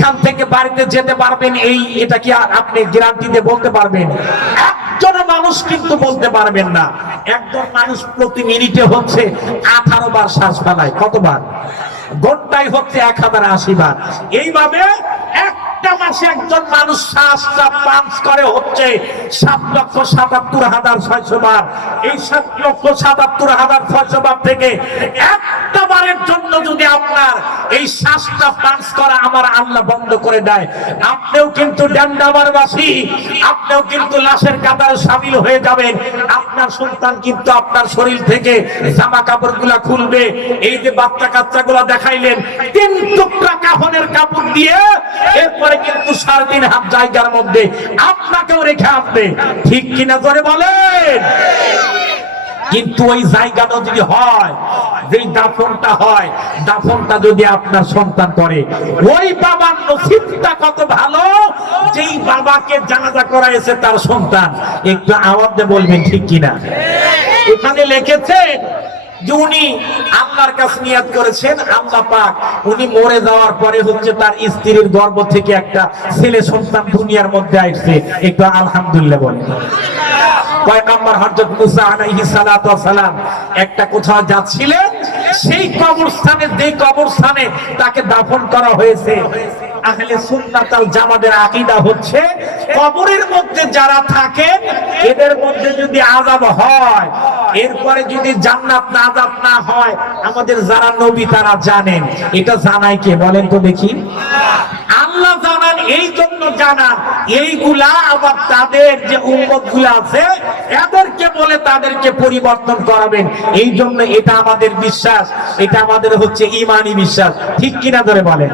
এখান থেকে বাড়িতে যেতে পারবেন এটা কি আপনি গ্যারান্টি দিয়ে বলতে পারবেন? একজন মানুষ কিন্তু বলতে পারবেন না। একজন মানুষ প্রতি মিনিটে হচ্ছে 18 বার শ্বাস ফেলায়। কতবার? ঘন্টায় হচ্ছে 1080 বার। এইভাবে একটা মাসে একজন মানুষ শ্বাসটা পাঞ্চ করে হচ্ছে 7,77,600 বার। এই 7,77,600 বার থেকে একটা বারের জন্য যদি আপনার এই শ্বাসটা পাঞ্চ করা আমার আল্লাহ বন্ধ করে দেয়, আপনিও কিন্তু ড্যান্ডাবারবাসী, আপনিও কিন্তু লাশের কাতারে শামিল হয়ে যাবেন। আপনার সন্তান কিন্তু আপনার শরীর থেকে জামা কাপড় গুলা খুলবে। এই যে বাচ্চা কাচ্চা গুলা দেখাইলেন 3 টুকরা কাফনের কাপড় দিয়ে, এরপরে কিন্তু 3.5 হাত জায়গার মধ্যে আপনাকেও রেখে আসবে। ঠিক কিনা জোরে বলেন? কিন্তু ওই জায়গাটা যদি হয়, যেই দাফনটা হয়, দাফনটা যদি আপনার সন্তান করে, ওই বাবার নসিবটা কত ভালো, যেই বাবাকে জানাজা করাইছে তার সন্তান। একটু আওয়াজ দিয়ে বলবেন ঠিক কিনা। এখানে লিখেছে যে উনি আল্লাহর কাছে নিয়াত করেছেন, আল্লাহ পাক উনি মরে যাওয়ার পরে হচ্ছে তার স্ত্রীর গর্ভ থেকে একটা ছেলে সন্তান দুনিয়ার মধ্যে আসছে। একটু আলহামদুলিল্লাহ বলেন। পয়গম্বর হযরত মুসা আলাইহিস সালাতু ওয়াস সালাম একটা কোথাও যাচ্ছিলেন, সেই কবরস্থানে, যেই কবরস্থানে তাকে দাফন করা হয়েছে, আহলে সুন্নাত ওয়াল জামাতের আকীদা হচ্ছে কবরের মধ্যে যারা থাকেন এদের মধ্যে যদি আযাব হয়, এরপরে যদি জান্নাত না আযাব না হয়, আমাদের যারা নবী তারা জানেন। এটা জানাই কে বলেন তো দেখি? আল্লাহ জানান। এই জন্য জানান, এইগুলা আবার তাদের যে উম্মত গুলা আছে এদেরকে বলে তাদেরকে পরিবর্তন করাবেন। এই জন্য এটা আমাদের বিশ্বাস, এটা আমাদের হচ্ছে ঈমানি বিশ্বাস। ঠিক কিনা ধরে বলেন?